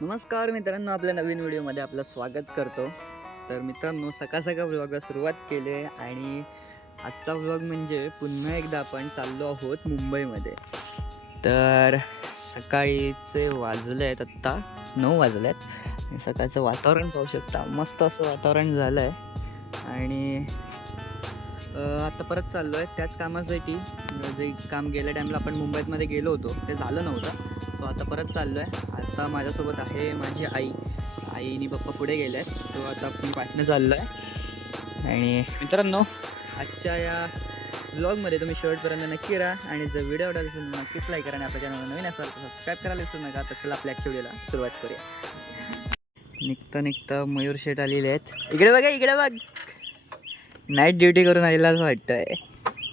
नमस्कार मित्रांनो, आपल्या नवीन व्हिडिओमध्ये आपलं स्वागत करतो. तर मित्रांनो, सकाळ व्लॉगला सुरुवात केली आहे आणि आजचा व्लॉग म्हणजे पुन्हा एकदा आपण चाललो आहोत मुंबईमध्ये. तर सकाळीचे वाजले आहेत आत्ता 9 वाजले आहेत. सकाळचं वातावरण पाहू शकता, मस्त असं वातावरण झालं आहे आणि आता परत चाललो आहे त्याच कामासाठी. जे काम गेल्या टाईमला आपण मुंबईमध्ये गेलो होतो ते झालं नव्हतं. सो आता परत चाललो आहे. आता माझ्यासोबत आहे माझी आई आणि पप्पा पुढे गेले आहेत. सो आता मी पाठणं चाललो आहे. आणि मित्रांनो, आजच्या या व्लॉगमध्ये तुम्ही शेवटपर्यंत नक्की राहा आणि जर व्हिडिओ आवडला असेल नक्कीच लाईक करा आणि आपल्या चॅनलला नवीन असाल तर सबस्क्राईब करायला विसरू नका. तर चला आपल्या आजच्या व्हिडिओला सुरुवात करूया. निघता मयूर शेठ आलेले आहेत. इकडे बघा, इकडे बघ. नाईट ड्युटी करून आलेला असं वाटतंय.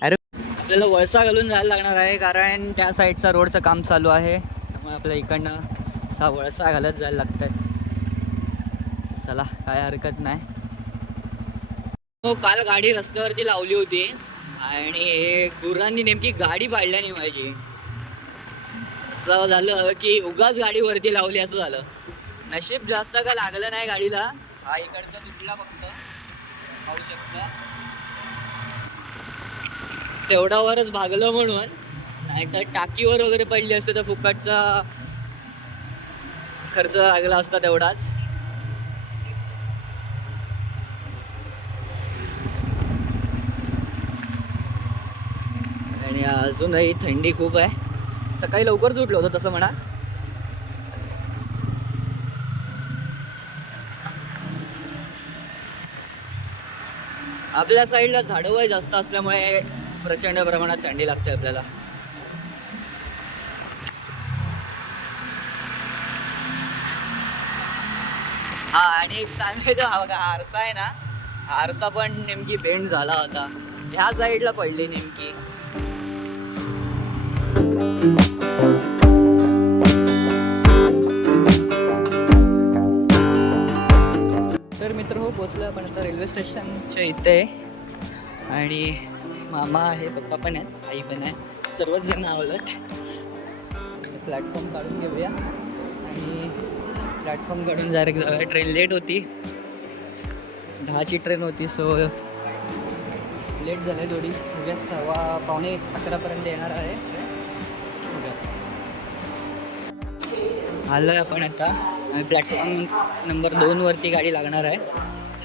अरे, आपल्याला वळसा घालून जायला लागणार आहे कारण त्या साईडचा रोडचं काम चालू आहे. त्यामुळे आपल्या इकडनं असा वळसा घालत जायला लागतंय. चला, काय हरकत नाही. हो, काल गाडी रस्त्यावरती लावली होती आणि गुरांनी नेमकी गाडी पाडल्या नाही माझी. असं झालं की उगाच गाडी वरती लावली असं झालं. नशीब जास्त का लागलं नाही गाडीला. हा इकडचा तुटला फक्त, पाहू शकता. तेवढ्यावरच भागलं म्हणून, नाहीतर टाकीवर वगैरे पडली असते तर फुकटचा खर्च लागला असता तेवढाच. आणि अजूनही थंडी खूप आहे. सकाळी लवकरच उठलो होतो तसं म्हणा. आपल्या साईडला झाडं जास्त असल्यामुळे प्रचंड प्रमाणात थंडी लागते आपल्याला. हा, आणि एक सांगायचं, हा बघा आरसा आहे ना, आरसा पण नेमकी बेंड झाला होता. ह्या साईडला पडली नेमकी. तर मित्र हो, पोचलो आपण आता रेल्वे स्टेशनच्या इथे. आणि मामा आहे, पप्पा पण आहेत, आई पण आहे, सर्वच जण आवडत. प्लॅटफॉर्म काढून घेऊया आणि प्लॅटफॉर्म काढून डायरेक्ट जाऊया. ट्रेन लेट होती, 10ची ट्रेन होती. सो लेट झालं थोडी. उद्या 11:15 येणार आहे. आलो आहे आपण आता. प्लॅटफॉर्म नंबर 2वरती गाडी लागणार आहे.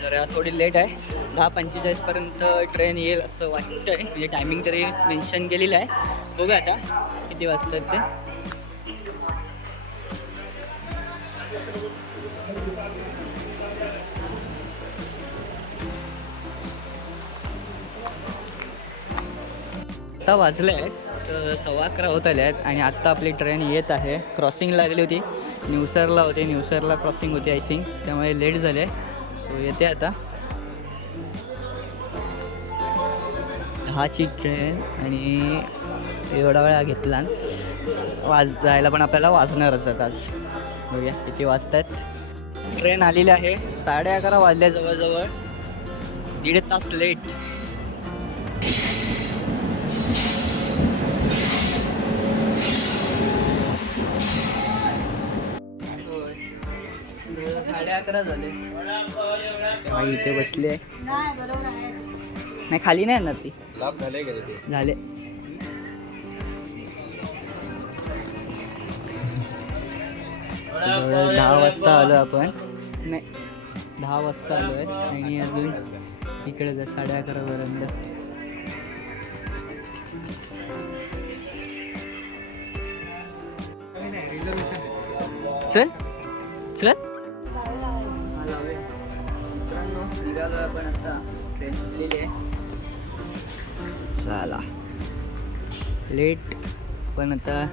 तर थोडी लेट आहे. 10:45 ट्रेन येईल असं वाटतं आहे. म्हणजे टायमिंग तरी मेन्शन केलेलं आहे. बघूया आता किती वाजतात ते. आता वाजले आहेत तर 11:15 होत आले आहेत आणि आत्ता आपली ट्रेन येत आहे. क्रॉसिंग लागली होती, न्यूसरला होती, न्यूसरला क्रॉसिंग होती आय थिंक, त्यामुळे लेट झाले. सो येते आता 10ची ट्रेन आणि एवढा वेळा घेतला. जायला पण आपल्याला वाजणारच आहेत आज. बघूया किती वाजतात. ट्रेन आलेली आहे, 11:30 वाजल्या जवळजवळ. 1.5 तास लेट. साडे 11 झाले. आई इथे बसली आहे. नाही, खाली नाही येणार ती. झाले. जवळ 10 वाजता आलो आपण. नाही, 10 वाजता आलो आहे आणि अजून इकडे जा 11:30 चल चल. मित्रांनो, निघालो आपण आता. ट्रेन सुटलेली आहे. चला, लेट पण आता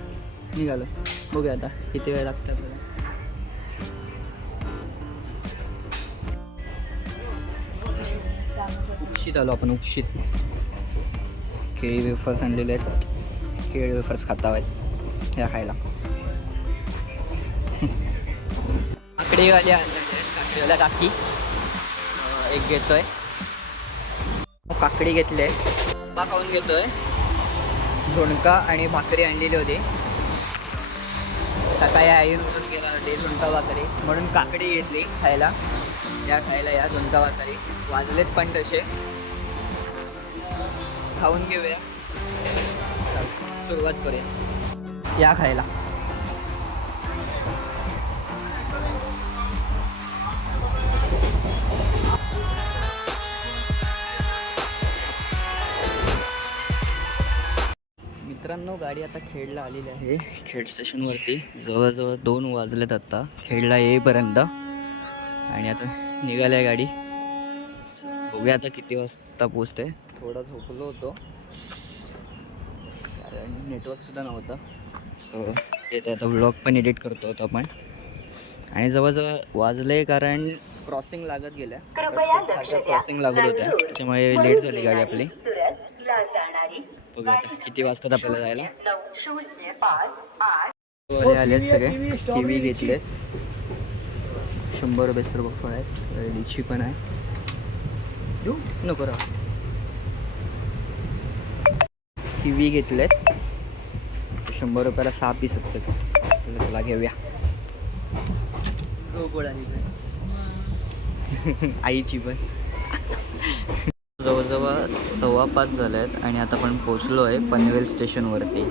निघालो. बघूया आता किती वेळ लागतं आपल्याला. उक्षीत आलो आपण, उक्षीत. केळी वेफर्स आणलेले आहेत. केळी वेफर्स खाता आहेत या खायला. काकडीवाले आणलेले आहेत, काकडीवाल्या काकी. एक घेतोय, काकडी घेतली, खाऊन घेतोय. झुणका आणि भाकरी आणलेली होती. सकाळी आईन उठून गेला होते झुणका भाकरी म्हणून काकडी घेतली खायला. या झुणका भाकरी वाजलेत पण तसे. खाऊन घेऊया. चल सुरुवात करूया या खायला. मित्रांनो गाडी आता खेडला आलेली आहे. खेड स्टेशनवरती जवळजवळ 2 वाजलेत आता खेडला येईपर्यंत. आणि आता निघाली आहे गाडी. बघूया आता किती वाजता पोचते. थोडा झोपलो होतो कारण नेटवर्कसुद्धा नव्हतं. सो येते आता व्लॉग पण एडिट करतो होतो आपण. आणि जवळजवळ वाजले कारण क्रॉसिंग लागत गेल्या. सारख्या क्रॉसिंग लागत होत्या त्याच्यामुळे लेट झाली गाडी आपली. बघूया आता किती वाजतात आपल्याला जायला. आले सगळे किवी घेतलेत. 100 रुपये सर्व फळ आहेत. लिची पण आहे. नको राहा. किवी घेतलेत 100 रुपयाला 6 पीस असतात. चला घेऊया. जो गोळा आईची पण. जवळजवळ 5:15 झाले आहेत आणि आता आपण पोचलो आहे पनवेल स्टेशनवरती.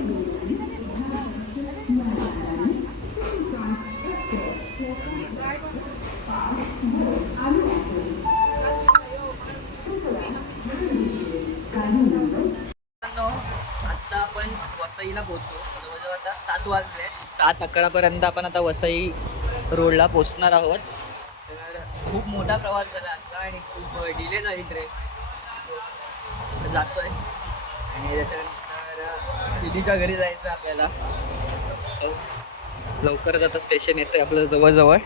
आता आपण वसईला पोचलो. जवळजवळ आता 7 वाजले. 7:11 पर्यंत आपण आता वसई रोडला पोचणार आहोत. तर खूप मोठा प्रवास झाला आजचा आणि खूप डिले झाली ट्रेन. जातोय आणि त्याच्यानंतर दिदीच्या घरी जायचं आपल्याला. सो लवकरच आता स्टेशन येतं आपलं जवळजवळ.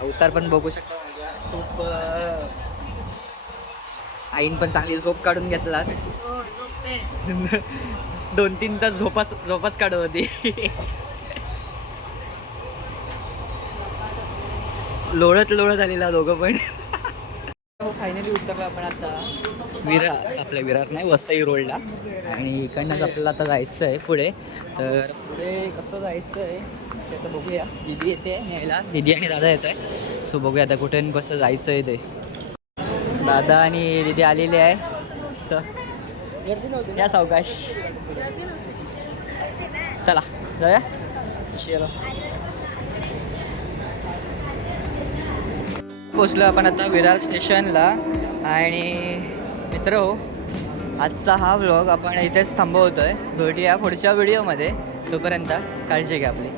अवतार पण बघू शकता माझ्या. खूप आईन पण चांगली झोप काढून घेतला. 2-3 तास झोपाच काढत होती. लोळत आलेला दोघं पण. फायनली उतरलो आपण आता आपल्या विरार नाही वसई रोडला. आणि इकडनंच आपल्याला आता जायचं आहे पुढे. तर पुढे कसं जायचं आहे ते आता बघूया. दिदी येते न्यायला. दिदी आणि दादा येत आहे. सो बघूया आता कुठे कसं जायचं आहे ते. दादा आणि दिदी आलेले आहे. या सावकाश. चला जाऊया. चलो पोचलो आपण आता विरार स्टेशनला. आणि मित्र हो आजचा हा व्लॉग आपण इथेच थांबवतोय. भेटूया पुढच्या व्हिडिओमध्ये. तोपर्यंत काळजी घ्या आपली.